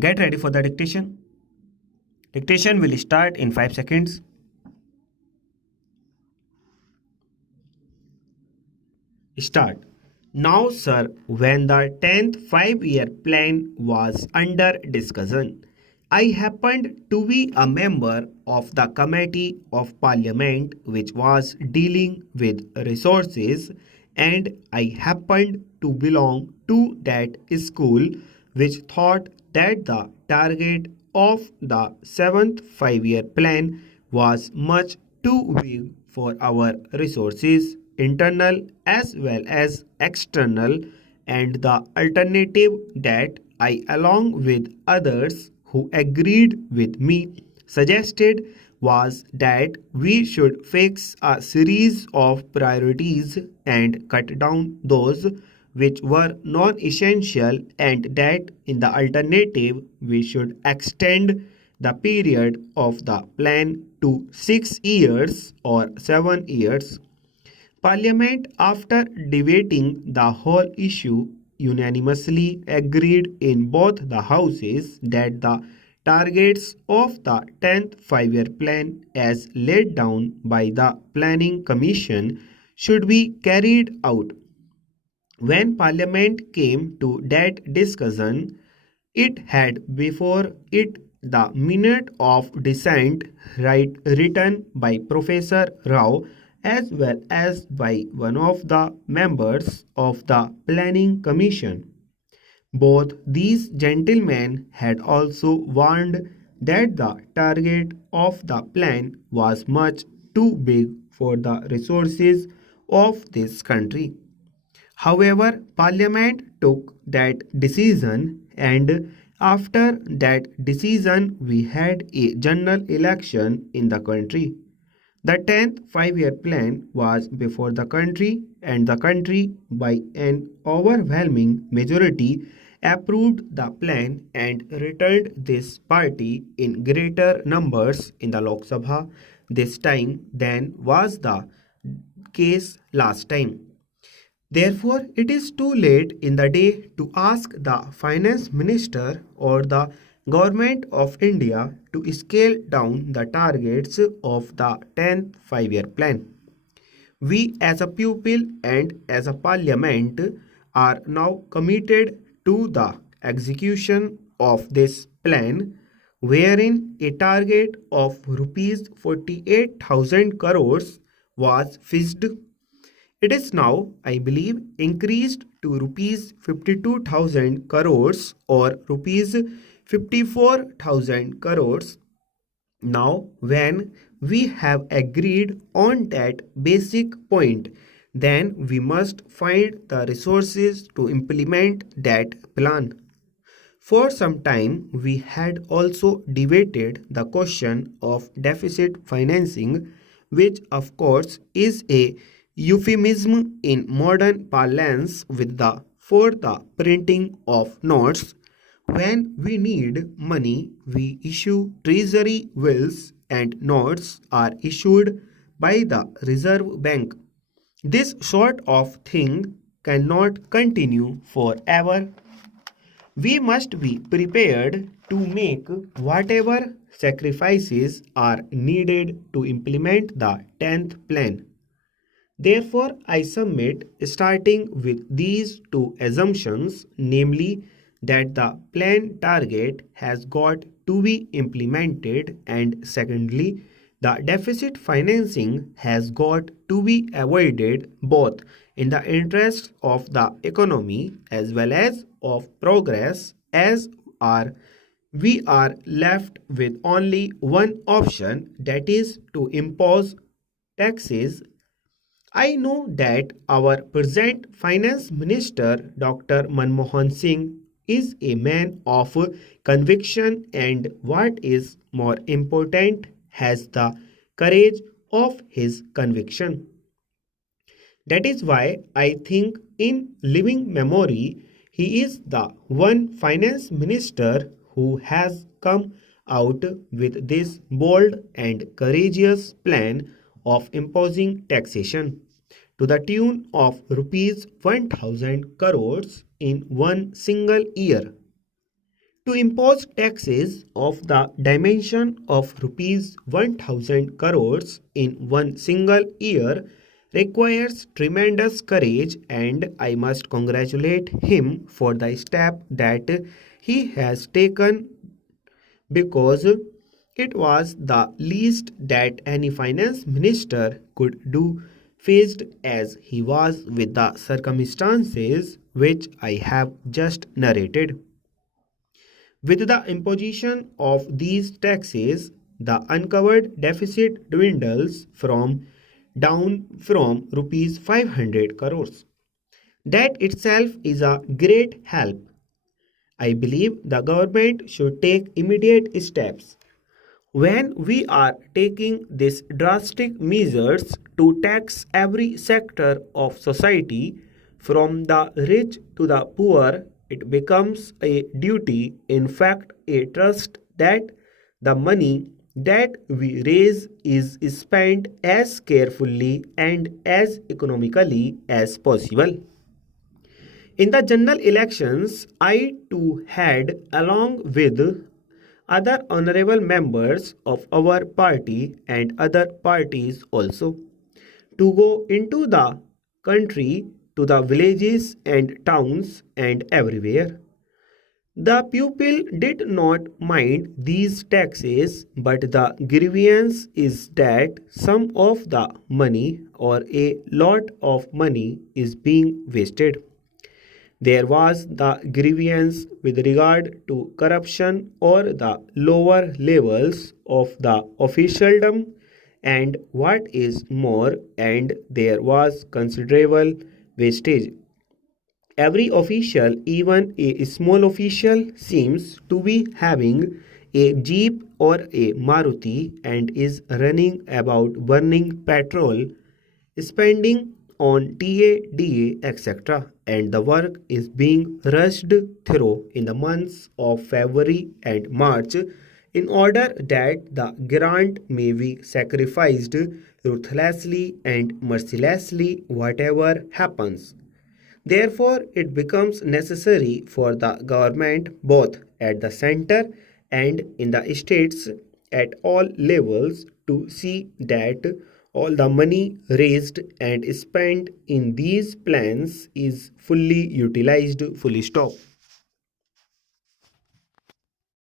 Get ready for the dictation. Dictation will start in 5 seconds. Start. Now, sir, when the 10th 5-year plan was under discussion, I happened to be a member of the Committee of Parliament which was dealing with resources, and I happened to belong to that school which thought that the target of the 7th 5-year plan was much too big for our resources, internal as well as external, and the alternative that I, along with others who agreed with me, suggested was that we should fix a series of priorities and cut down those which were non essential, and that in the alternative we should extend the period of the plan to 6 years or 7 years. Parliament, after debating the whole issue, unanimously agreed in both the houses that the targets of the 10th 5-year plan as laid down by the Planning Commission should be carried out. When Parliament came to that discussion, it had before it the minute of dissent written by Professor Rao as well as by one of the members of the Planning Commission. Both these gentlemen had also warned that the target of the plan was much too big for the resources of this country. However, Parliament took that decision, and after that decision, we had a general election in the country. The 10th 5-year plan was before the country, and the country, by an overwhelming majority, approved the plan and returned this party in greater numbers in the Lok Sabha this time than was the case last time. Therefore, it is too late in the day to ask the Finance Minister or the Government of India to scale down the targets of the 10th 5-year plan. We as a pupil and as a parliament are now committed to the execution of this plan, wherein a target of rupees 48,000 crores was fixed. It is now, I believe, increased to rupees 52,000 crores or rupees 54,000 crores. Now, when we have agreed on that basic point, then we must find the resources to implement that plan. For some time, we had also debated the question of deficit financing, which of course is a euphemism in modern parlance for the printing of notes. When we need money, we issue treasury bills, and notes are issued by the Reserve Bank. This sort of thing cannot continue forever. We must be prepared to make whatever sacrifices are needed to implement the 10th plan. Therefore, I submit, starting with these two assumptions, namely that the plan target has got to be implemented, and secondly, the deficit financing has got to be avoided, both in the interest of the economy as well as of progress, as are we are left with only one option, that is to impose taxes. I know that our present Finance Minister Dr. Manmohan Singh is a man of conviction, and what is more important, has the courage of his conviction. That is why I think in living memory he is the one finance minister who has come out with this bold and courageous plan of imposing taxation to the tune of rupees 1,000 crores in one single year. To impose taxes of the dimension of rupees 1000 crores in one single year requires tremendous courage, and I must congratulate him for the step that he has taken, because it was the least that any finance minister could do, faced as he was with the circumstances which I have just narrated. With the imposition of these taxes, the uncovered deficit dwindles from down from rupees 500 crores. That itself is a great help. I believe the government should take immediate steps. When we are taking these drastic measures to tax every sector of society, from the rich to the poor, it becomes a duty, in fact, a trust, that the money that we raise is spent as carefully and as economically as possible. In the general elections, I too had, along with other honorable members of our party and other parties also, to go into the country, to the villages and towns and everywhere. The people did not mind these taxes, but the grievance is that some of the money, or a lot of money, is being wasted. There was the grievance with regard to corruption or the lower levels of the officialdom, and what is more, and there was considerable wastage. Every official, even a small official, seems to be having a jeep or a Maruti and is running about burning petrol, spending on TADA, etc. And the work is being rushed through in the months of February and March, in order that the grant may be sacrificed ruthlessly and mercilessly whatever happens. Therefore, it becomes necessary for the government, both at the center and in the states at all levels, to see that all the money raised and spent in these plans is fully utilized, fully stop.